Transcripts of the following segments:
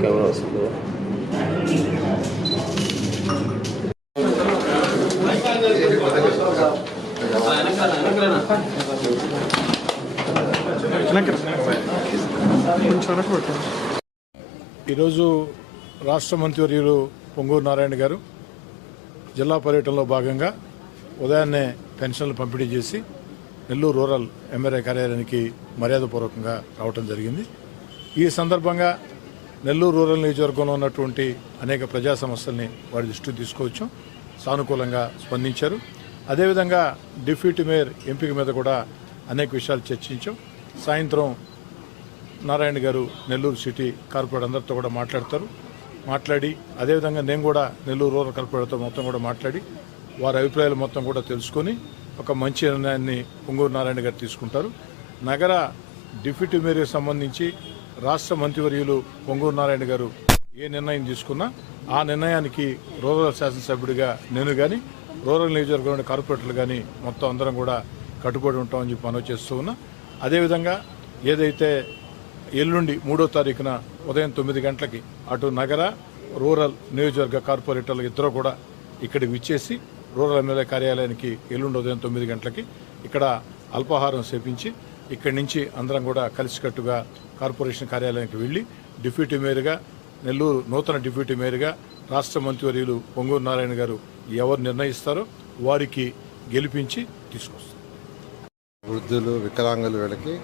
Camera వస్తుంది ఈరోజు రాష్ట్ర మంత్రివర్యులు పొంగూరు నారాయణ గారు జిల్లా పర్యటనలో భాగంగా ఉదయాన్నే పెన్షన్లు పంపిణీ చేసి నెల్లూరు రూరల్ ఎమ్మెల్యే కార్యాలయానికి మర్యాదపూర్వకంగా రావటం జరిగింది. ఈ సందర్భంగా నెల్లూరు రూరల్ నియోజకవర్గంలో ఉన్నటువంటి అనేక ప్రజా సమస్యల్ని వారి దృష్టికి తీసుకోవచ్చు. సానుకూలంగా స్పందించారు. అదేవిధంగా డిప్యూటీ మేయర్ ఎంపిక మీద కూడా అనేక విషయాలు చర్చించాం. సాయంత్రం నారాయణ గారు నెల్లూరు సిటీ కార్పొరేట్ అందరితో కూడా మాట్లాడతారు. మాట్లాడి అదేవిధంగా నేను కూడా నెల్లూరు రూరల్ కార్పొరేటర్తో మొత్తం కూడా మాట్లాడి వారి అభిప్రాయాలు మొత్తం కూడా తెలుసుకొని ఒక మంచి నిర్ణయాన్ని పొంగూరు నారాయణ గారు తీసుకుంటారు. నగర డిప్యూటీ మేయర్కి సంబంధించి రాష్ట్ర మంత్రివర్యులు పొంగూరు నారాయణ గారు ఏ నిర్ణయం తీసుకున్నా ఆ నిర్ణయానికి రూరల్ శాసనసభ్యుడిగా నేను కానీ రూరల్ నియోజకవర్గంలోని కార్పొరేటర్లు కానీ మొత్తం అందరం కూడా కట్టుబడి ఉంటామని చెప్పి మనవి చేస్తూ ఉన్నా. అదేవిధంగా ఏదైతే ఎల్లుండి మూడో తారీఖున ఉదయం తొమ్మిది గంటలకి అటు నగర రూరల్ నియోజకవర్గ కార్పొరేటర్లు ఇద్దరు కూడా ఇక్కడికి విచ్చేసి రూరల్ ఎమ్మెల్యే కార్యాలయానికి ఎల్లుండి ఉదయం తొమ్మిది గంటలకి ఇక్కడ అల్పాహారం సేపించి ఇక్కడి నుంచి అందరం కూడా కలిసికట్టుగా కార్పొరేషన్ కార్యాలయానికి వెళ్ళి డిప్యూటీ మేయర్గా నెల్లూరు నూతన డిప్యూటీ మేయర్గా రాష్ట్ర మంత్రివర్యులు పొంగూరు నారాయణ గారు ఎవరు నిర్ణయిస్తారో వారికి గెలిపించి తీసుకొస్తారు. వృద్ధులు వికలాంగులు వీళ్ళకి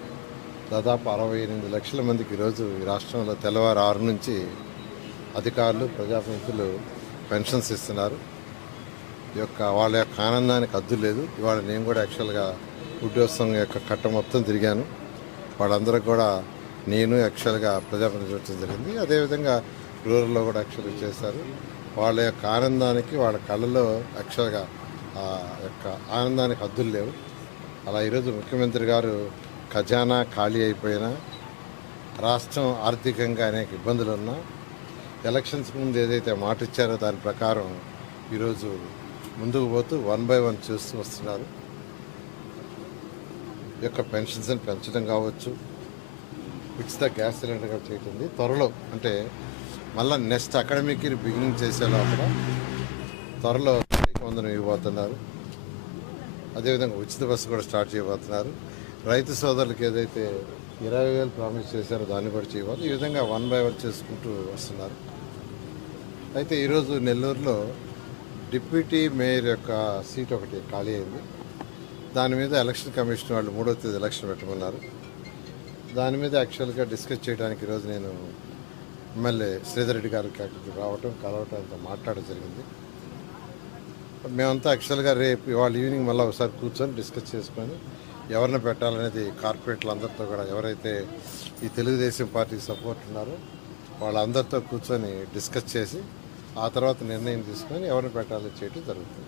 దాదాపు అరవై ఎనిమిది లక్షల మందికి ఈరోజు ఈ రాష్ట్రంలో తెల్లవారు ఆరు నుంచి అధికారులు ప్రజాప్రతినిధులు పెన్షన్స్ ఇస్తున్నారు. ఈ యొక్క వాళ్ళ యొక్క ఆనందానికి అద్దు లేదు. ఇవాళ నేను కూడా యాక్చువల్గా ఉద్యోగం యొక్క కట్ట మొత్తం తిరిగాను. వాళ్ళందరూ కూడా నేను యాక్చువల్గా ప్రజాప్రతినిధి జరిగింది. అదేవిధంగా రూరల్లో కూడా యాక్చువల్గా చేశారు. వాళ్ళ యొక్క ఆనందానికి వాళ్ళ కళ్ళలో యాక్చువల్గా ఆ యొక్క ఆనందానికి హద్దులు లేవు. అలా ఈరోజు ముఖ్యమంత్రి గారు ఖజానా ఖాళీ అయిపోయినా రాష్ట్రం ఆర్థికంగా అనేక ఇబ్బందులు ఉన్నా ఎలక్షన్స్ ముందు ఏదైతే మాట ఇచ్చారో దాని ప్రకారం ఈరోజు ముందుకు పోతూ వన్ బై వన్ చూస్తూ వస్తున్నారు. యొక్క పెన్షన్స్ని పెంచడం కావచ్చు ఉచిత గ్యాస్ సిలిండర్ కూడా త్వరలో అంటే మళ్ళీ నెక్స్ట్ అకాడమిక్ ఇయర్ బిగినింగ్ చేసే లోపల త్వరలో వందనం ఇవ్వబోతున్నారు. అదేవిధంగా ఉచిత బస్సు కూడా స్టార్ట్ చేయబోతున్నారు. రైతు సోదరులకు ఏదైతే ఇరవై వేలు ప్రామిస్ చేశారో దాన్ని కూడా చేయబోతున్నారు. ఈ విధంగా వన్ బై వన్ చేసుకుంటూ వస్తున్నారు. అయితే ఈరోజు నెల్లూరులో డిప్యూటీ మేయర్ యొక్క సీట్ ఒకటి ఖాళీ అయింది. దాని మీద ఎలక్షన్ కమిషన్ వాళ్ళు మూడో తేదీ ఎలక్షన్ పెట్టమన్నారు. దాని మీద యాక్చువల్గా డిస్కస్ చేయడానికి ఈరోజు నేను ఎమ్మెల్యే శ్రీధర్ రెడ్డి గారికి అక్కడికి రావటం కలవటం అంతా మాట్లాడడం జరిగింది. మేమంతా యాక్చువల్గా రేపు ఇవాళ ఈవినింగ్ మళ్ళీ ఒకసారి కూర్చొని డిస్కస్ చేసుకొని ఎవరిని పెట్టాలనేది కార్పొరేట్లు అందరితో కూడా ఎవరైతే ఈ తెలుగుదేశం పార్టీకి సపోర్ట్ ఉన్నారో వాళ్ళందరితో కూర్చొని డిస్కస్ చేసి ఆ తర్వాత నిర్ణయం తీసుకొని ఎవరిని పెట్టాలో చేయటం జరుగుతుంది.